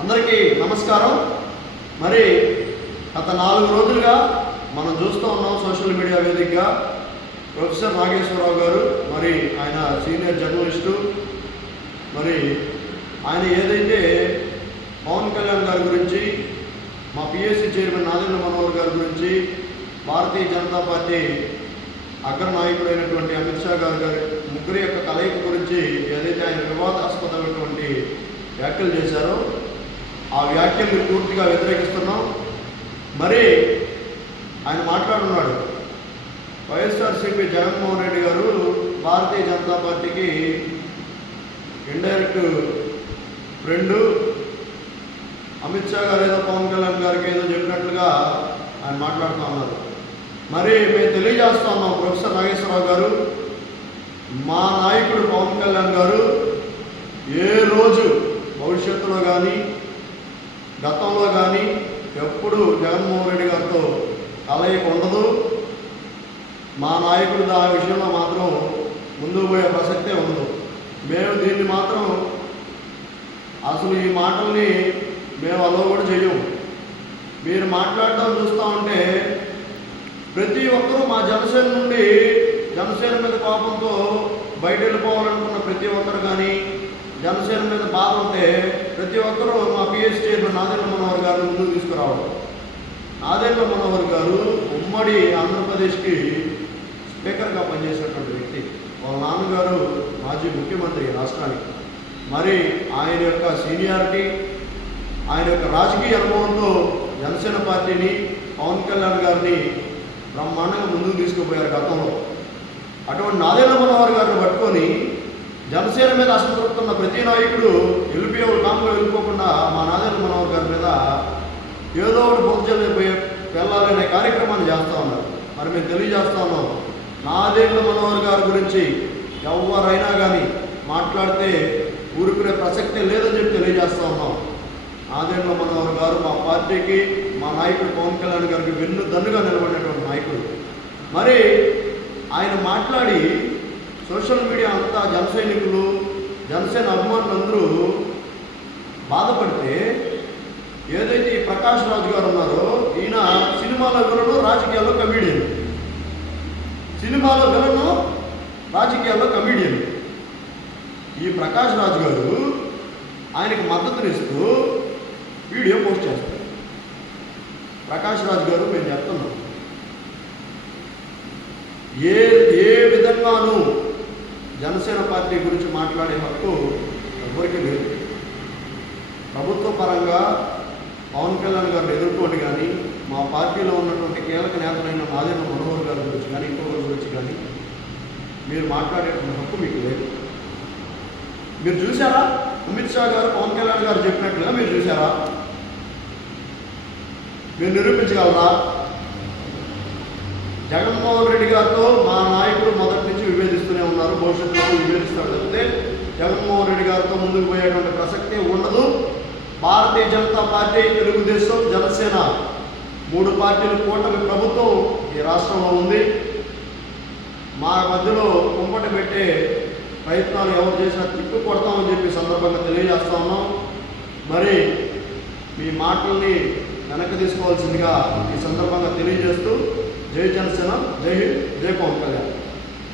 అందరికీ నమస్కారం. మరి గత 4 రోజులుగా మనం చూస్తూ ఉన్నాం సోషల్ మీడియా వేదికగా ప్రొఫెసర్ నాగేశ్వరరావు గారు, మరి ఆయన సీనియర్ జర్నలిస్టు, మరి ఆయన ఏదైతే పవన్ కళ్యాణ్ గారి గురించి, మా పిఎస్సి చైర్మన్ నాదెండ్ల మనోహర్ గారి గురించి, భారతీయ జనతా పార్టీ అగ్రనాయకుడైనటువంటి అమిత్ షా గారి ముగ్గురి యొక్క కలయిక గురించి ఏదైతే ఆయన వివాదాస్పదమైనటువంటి వ్యాఖ్యలు చేశారో ఆ వ్యాఖ్యల్ని పూర్తిగా వ్యతిరేకిస్తున్నాం. మరి ఆయన మాట్లాడున్నాడు, వైఎస్ఆర్సీపీ జగన్మోహన్ రెడ్డి గారు భారతీయ జనతా పార్టీకి ఇండైరెక్ట్ ఫ్రెండు, అమిత్ షా గారు ఏదో పవన్ కళ్యాణ్ గారికి ఏదో చెప్పినట్లుగా ఆయన మాట్లాడుతూ ఉన్నారు. మరి మేము తెలియజేస్తా ఉన్నాం, ప్రొఫెసర్ నాగేశ్వరరావు గారు, మా నాయకుడు పవన్ కళ్యాణ్ గారు ఏ రోజు భవిష్యత్తులో కానీ గతంలో కానీ ఎప్పుడు జగన్మోహన్ రెడ్డి గారితో కలయిక ఉండదు. మా నాయకుడు ఆ విషయంలో మాత్రం ముందుకు పోయే ప్రసక్తే ఉండదు. మేము దీన్ని మాత్రం అసలు ఈ మాటల్ని మేము అలో కూడా చేయము. మీరు మాట్లాడటం చూస్తూ ఉంటే ప్రతి ఒక్కరూ మా జనసేన నుండి, జనసేన మీద కోపంతో బయట వెళ్ళిపోవాలనుకున్న ప్రతి ఒక్కరు కానీ, జనసేన మీద బాధ ఉంటే ప్రతి ఒక్కరూ మా పిఎస్సి చైర్మన్ నాదెండ్ల మనోహర్ గారిని ముందుకు తీసుకురావడం. నాదెండ్ల మనోహర్ గారు ఉమ్మడి ఆంధ్రప్రదేశ్కి స్పీకర్గా పనిచేసినటువంటి వ్యక్తి. వాళ్ళ నాన్నగారు మాజీ ముఖ్యమంత్రి రాష్ట్రానికి. మరి ఆయన యొక్క సీనియారిటీ, ఆయన యొక్క రాజకీయ అనుభవంతో జనసేన పార్టీని, పవన్ కళ్యాణ్ గారిని బ్రహ్మాండంగా ముందుకు తీసుకుపోయారు గతంలో. అటువంటి నాదెండ్ల మనోహర్ గారిని పట్టుకొని జనసేన మీద అసంతృప్తి ఉన్న ప్రతి నాయకుడు కాంగ్రెస్ వెళ్ళిపోకుండా మా నాదెండ్ల మనోహర్ గారి మీద ఏదో ఒకటి బొజ్జలైపోయే వెళ్ళాలనే కార్యక్రమాన్ని చేస్తూ ఉన్నారు. మరి మేము తెలియజేస్తా ఉన్నాం, నాదెండ్ల మనోహర్ గారి గురించి ఎవరైనా కానీ మాట్లాడితే ఊరుకునే ప్రసక్తే లేదని చెప్పి తెలియజేస్తూ ఉన్నాం. నాదెండ్ల మనోహర్ గారు మా పార్టీకి, మా నాయకుడు పవన్ కళ్యాణ్ గారికి వెన్నుదన్నుగా నిలబడినటువంటి నాయకుడు. మరి ఆయన మాట్లాడి సోషల్ మీడియా అంతా జన సైనికులు, జనసేన అభిమానులందరూ బాధపడితే, ఏదైతే ఈ ప్రకాష్ రాజు గారు ఉన్నారో ఈయన సినిమాలో విలను, రాజకీయాల్లో కమీడియన్. సినిమాలో విలను, రాజకీయాల్లో కమీడియన్. ఈ ప్రకాష్ రాజు గారు ఆయనకి మద్దతునిస్తూ వీడియో పోస్ట్ చేస్తారు. ప్రకాష్ రాజు గారు, మేము చెప్తున్నాం, ఏ విధంగానూ జనసేన పార్టీ గురించి మాట్లాడే హక్కు ఎవరికి లేదు. ప్రభుత్వ పరంగా పవన్ కళ్యాణ్ గారిని ఎదుర్కొని కానీ, మా పార్టీలో ఉన్నటువంటి కీలక నేతలైన నాదెండ్ల మనోహర్ గారి గురించి కానీ, ఇంకొకరి గురించి కానీ మీరు మాట్లాడేటువంటి హక్కు మీకు లేదు. మీరు చూసారా అమిత్ షా గారు పవన్ కళ్యాణ్ గారు చెప్పినట్లుగా మీరు చూసారా? మీరు నిరూపించగలరా? జగన్మోహన్ రెడ్డి గారితో మా నాయకుడు మొదటి నుంచి విభేదిస్తూనే ఉన్నారు, భవిష్యత్తులో విభేదిస్తారు తప్పితే జగన్మోహన్ రెడ్డి గారితో ముందుకు పోయేటువంటి ప్రసక్తే ఉండదు. భారతీయ జనతా పార్టీ, తెలుగుదేశం, జనసేన 3 పార్టీల కూటమి ప్రభుత్వం ఈ రాష్ట్రంలో ఉంది. మా మధ్యలో కుంపటి పెట్టే ప్రయత్నాలు ఎవరు చేసినా తిప్పు కొడతామని చెప్పి సందర్భంగా తెలియజేస్తా ఉన్నాం. మరి మీ మాటల్ని వెనక్కి తీసుకోవాల్సిందిగా ఈ సందర్భంగా తెలియజేస్తూ, జై జనసేన, జై హింద్, జై పవన్ కళ్యాణ్.